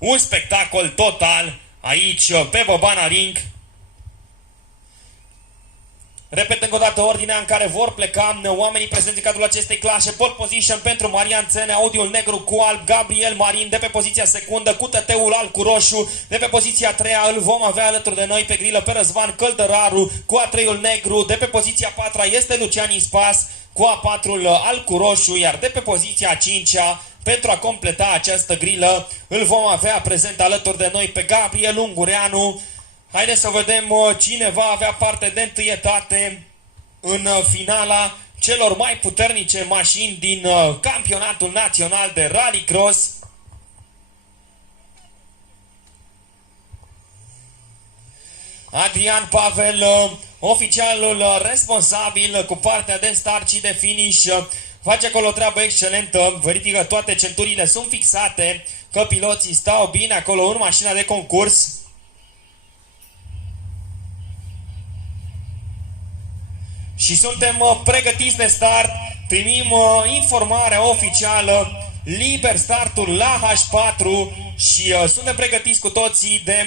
Un spectacol total aici pe Bobana Ring. Repet încă o dată ordinea în care vor pleca oamenii prezenți în cadrul acestei clase. Pole position pentru Marian Țene, audiul negru cu alb, Gabriel Marin de pe poziția secundă cu tăteul alb cu roșu. De pe poziția 3-a îl vom avea alături de noi pe grilă pe Răzvan Căldăraru cu A3-ul negru. De pe poziția 4-a este Lucian Ispas cu A4-ul alb cu roșu, iar de pe poziția 5-a, pentru a completa această grilă, îl vom avea prezent alături de noi pe Gabriel Ungureanu. Haideți să vedem cine va avea parte de întâietate în finala celor mai puternice mașini din campionatul național de rallycross. Adrian Pavel, oficialul responsabil cu partea de start și de finish, face acolo o treabă excelentă, verifică toate centurile sunt fixate, că piloții stau bine acolo în mașina de concurs. Și suntem pregătiți de start, primim informarea oficială, liber startul la H4 și suntem pregătiți cu toții de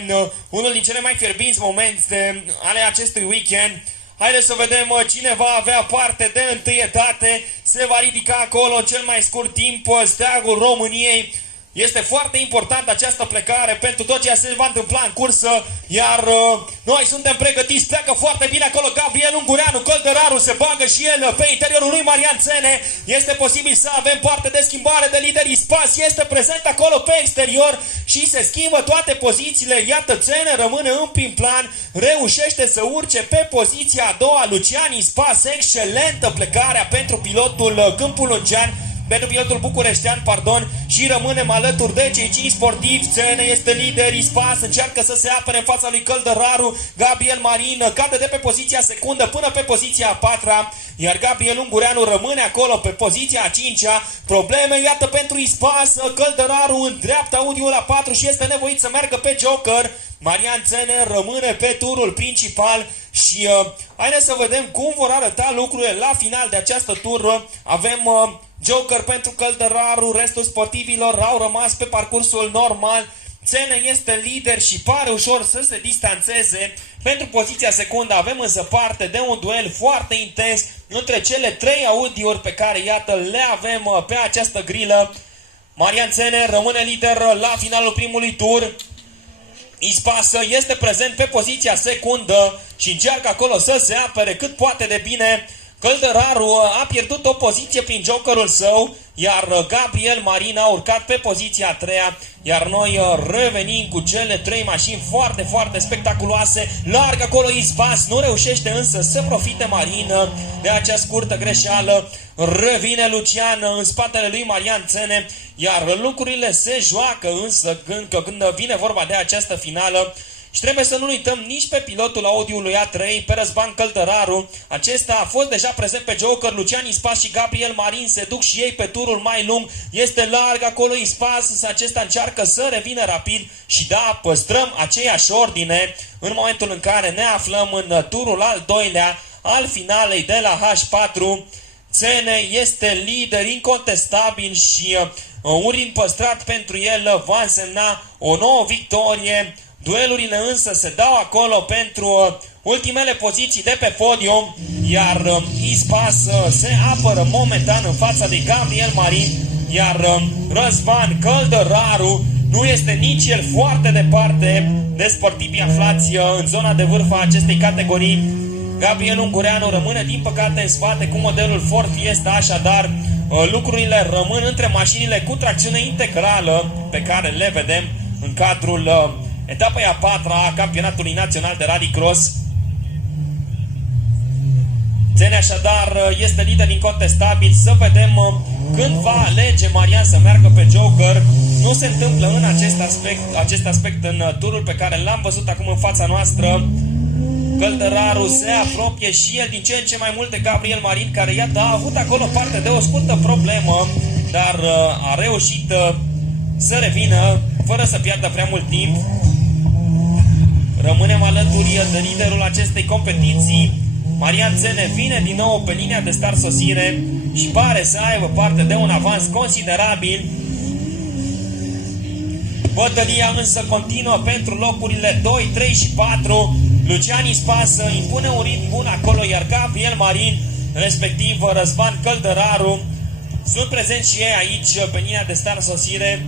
unul din cele mai fierbinți momente ale acestui weekend. Haideți să vedem cine va avea parte de întâietate. Se va ridica acolo în cel mai scurt timp steagul României. Este foarte important această plecare pentru tot ceea ce se va întâmpla în cursă, iar noi suntem pregătiți, pleacă foarte bine acolo Gabriel Ungureanu, Căldăraru se bagă și el pe interiorul lui Marian Țene. Este posibil să avem parte de schimbare de lider, Ispas este prezent acolo pe exterior și se schimbă toate pozițiile. Iată, Țene rămâne în prim plan, reușește să urce pe poziția a doua, Lucian Ispas, excelentă plecarea pentru pilotul Câmpul-Lungean, pentru pilotul bucureștean, pardon, și rămânem alături de cei 5 sportivi. Țene este lider, Ispas încearcă să se apere în fața lui Căldăraru, Gabriel Marin cade de pe poziția secundă până pe poziția a 4-a, iar Gabriel Ungureanu rămâne acolo pe poziția a 5-a. Probleme, iată, pentru Ispas, Căldăraru în dreapta audiul la 4 și este nevoit să meargă pe Joker. Marian Țene rămâne pe turul principal și haideți să vedem cum vor arăta lucrurile la final de această tură. Avem Joker pentru Căldăraru, restul sportivilor au rămas pe parcursul normal. Țene este lider și pare ușor să se distanțeze. Pentru poziția secundă avem însă parte de un duel foarte intens între cele 3 audiuri pe care, iată, le avem pe această grilă. Marian Țene rămâne lider la finalul primului tur. Ispas este prezent pe poziția secundă și încearcă acolo să se apere cât poate de bine. Căldăraru a pierdut o poziție prin jokerul său, iar Gabriel Marin a urcat pe poziția a 3-a, iar noi revenim cu cele 3 mașini foarte, foarte spectaculoase. Larg acolo Ispas, nu reușește însă să profite Marin de acea scurtă greșeală. Revine Lucian în spatele lui Marian Țene, iar lucrurile se joacă însă când vine vorba de această finală. Și trebuie să nu uităm nici pe pilotul audiului A3, pe Răzvan Căldăraru. Acesta a fost deja prezent pe Joker, Lucian Ispas și Gabriel Marin se duc și ei pe turul mai lung. Este larg acolo Ispas, însă acesta încearcă să revină rapid și da, păstrăm aceeași ordine în momentul în care ne aflăm în turul al doilea al finalei de la H4. Țene este lider incontestabil și un ring păstrat pentru el va însemna o nouă victorie. Duelurile însă se dau acolo pentru ultimele poziții de pe podium, iar Ispas se apără momentan în fața de Gabriel Marin, iar Răzvan Căldăraru nu este nici el foarte departe de sportivii aflați în zona de vârf a acestei categorii. Gabriel Ungureanu rămâne din păcate în spate cu modelul Ford Fiesta, așadar lucrurile rămân între mașinile cu tracțiune integrală pe care le vedem în cadrul etapei a 4-a a campionatului național de rallycross. Țene așadar este lider incontestabil. Să vedem când va alege Marian să meargă pe Joker. Nu se întâmplă în acest aspect în turul pe care l-am văzut acum în fața noastră. Căldăraru se apropie și el din ce în ce mai mult de Gabriel Marin, care iată a avut acolo parte de o scurtă problemă, dar a reușit să revină fără să piardă prea mult timp. Rămânem alături de liderul acestei competiții. Marian Țene vine din nou pe linia de start sosire și pare să aibă parte de un avans considerabil. Bătălia însă continuă pentru locurile 2, 3 și 4. Lucian Ispas impune un ritm bun acolo, iar Gabriel Marin, respectiv Răzvan Căldăraru, sunt prezenți și ei aici pe linia de start sosire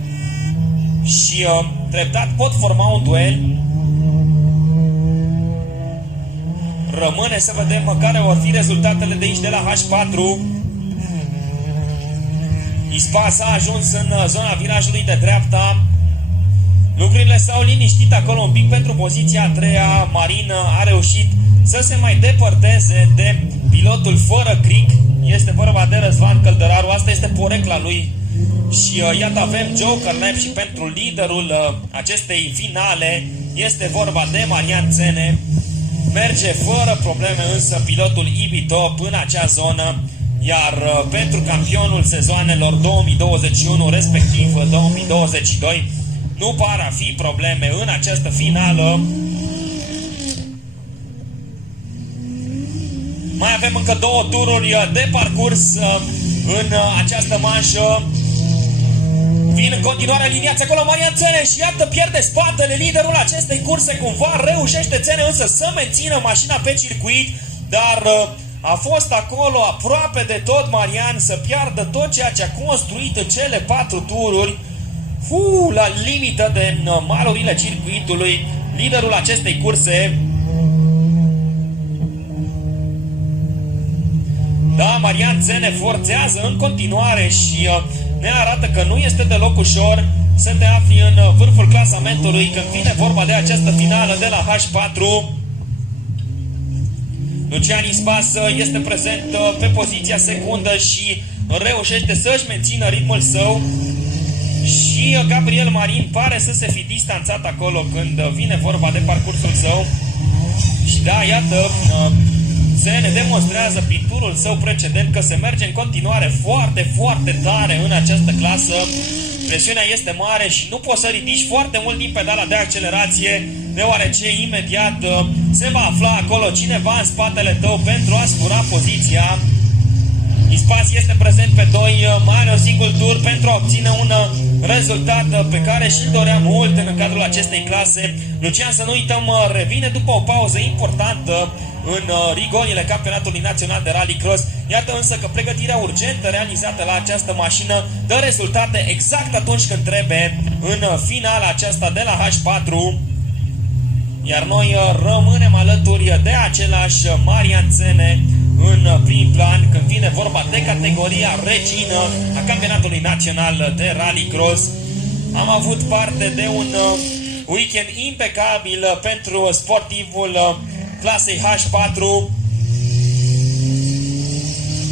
și treptat pot forma un duel. Rămâne să vedem care vor fi rezultatele de aici de la H4. Ispas a ajuns în zona virajului de dreapta. Lucrurile s-au liniștit acolo un pic pentru poziția a treia. Marin a reușit să se mai depărteze de pilotul fără cric. Este vorba de Răzvan Căldăraru. Asta este porecla lui. Și iată avem Joker Lap și pentru liderul acestei finale este vorba de Marian Țene. Merge fără probleme însă pilotul Ibito până acea zonă. Iar pentru campionul sezoanelor 2021 respectiv 2022 nu par a fi probleme în această finală. Mai avem încă 2 tururi de parcurs în această manșă. Vin în continuare aliniați acolo Marian Țene și iată pierde spatele liderul acestei curse. Cumva reușește Țene însă să mențină mașina pe circuit, dar a fost acolo aproape de tot Marian să piardă tot ceea ce a construit în cele 4 tururi. La limită de malurile circuitului, liderul acestei curse. Da, Marian Țene forțează în continuare și ne arată că nu este deloc ușor să te afli în vârful clasamentului când vine vorba de această finală de la H4. Lucian Ispas este prezent pe poziția secundă și reușește să-și mențină ritmul său. Și Gabriel Marin pare să se fi distanțat acolo când vine vorba de parcursul său. Și da, iată, Țene demonstrează prin turul său precedent că se merge în continuare foarte, foarte tare în această clasă. Presiunea este mare și nu poți să ridici foarte mult din pedala de accelerație, deoarece imediat se va afla acolo cineva în spatele tău pentru a scura poziția. Ispas este prezent pe 2, mai are un singur tur pentru a obține un rezultat pe care și-l dorea mult în cadrul acestei clase. Lucian, să nu uităm, revine după o pauză importantă în rigolile campionatului național de rallycross. Iată însă că pregătirea urgentă realizată la această mașină dă rezultate exact atunci când trebuie în finala aceasta de la H4. Iar noi rămânem alături de același Marian Țene în prim plan când vine vorba de categoria regină a campionatului național de rallycross. Am avut parte de un weekend impecabil pentru sportivul clasei H4.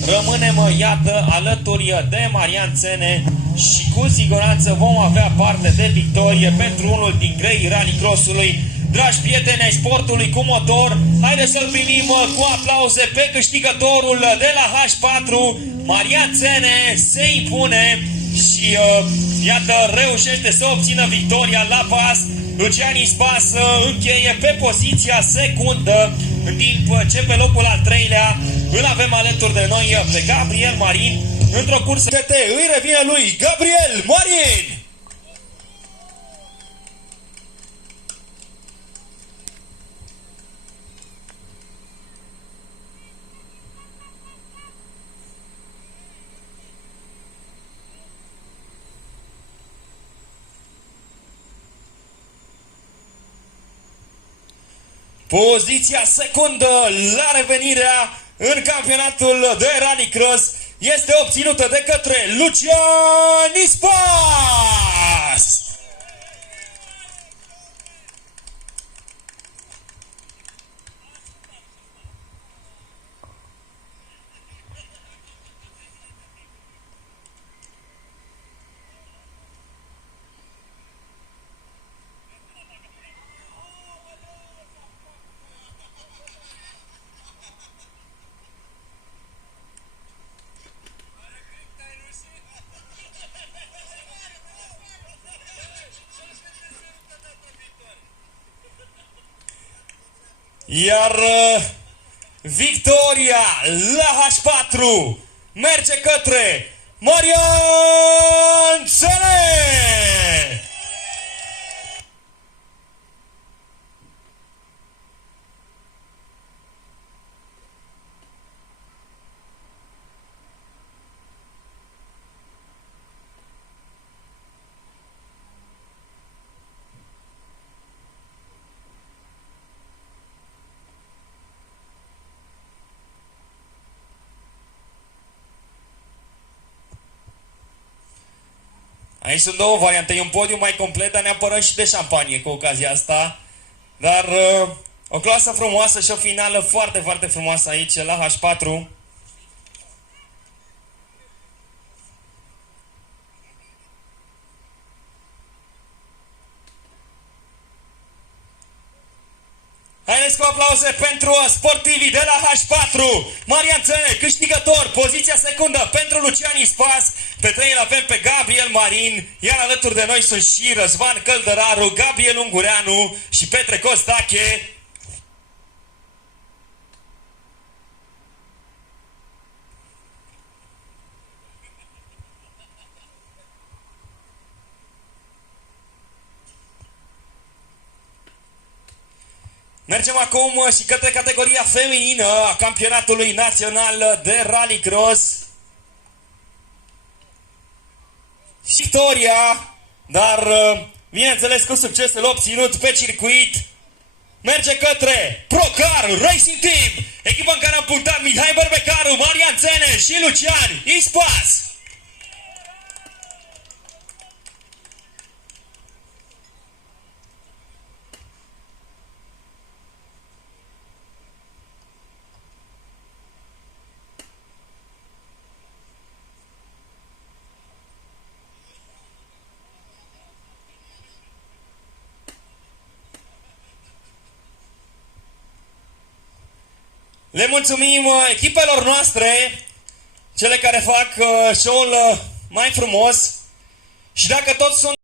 Rămânem, iată, alături de Marian Țene și cu siguranță vom avea parte de victorie pentru unul din greii rallycross-ului. Dragi prieteni ai sportului cu motor, haideți să-l primim cu aplauze pe câștigătorul de la H4. Marian Țene se impune și iată reușește să obțină victoria la pas. Lucian Ispas încheie pe poziția secundă, în timp ce pe locul al 3-lea îl avem alături de noi pe Gabriel Marin într-o cursă. Îi revine lui Gabriel Marin! Poziția secundă la revenirea în campionatul de rallycross este obținută de către Lucian Ispas! Iar victoria la H4 merge către Marian Țene! Aici sunt două variante, e un podium mai complet, dar ne apărăm și de șampanie cu ocazia asta. Dar o clasă frumoasă și o finală foarte, foarte frumoasă aici la H4. Haideți cu aplauze pentru sportivii de la H4. Marian Țene, câștigător, poziția secundă pentru Lucian Ispas. Pe 3 îl avem pe Gabriel Marin, iar alături de noi sunt și Răzvan Căldăraru, Gabriel Ungureanu și Petre Costache. Mergem acum și către categoria feminină a campionatului național de rallycross. Victoria, dar bineînțeles cu succesul obținut pe circuit, merge către Procar Racing Team, echipa în care au punctat Mihai Bărbecaru, Marian Țene și Lucian Ispas. Le mulțumim echipelor noastre, cele care fac show-ul mai frumos, și dacă toți sunt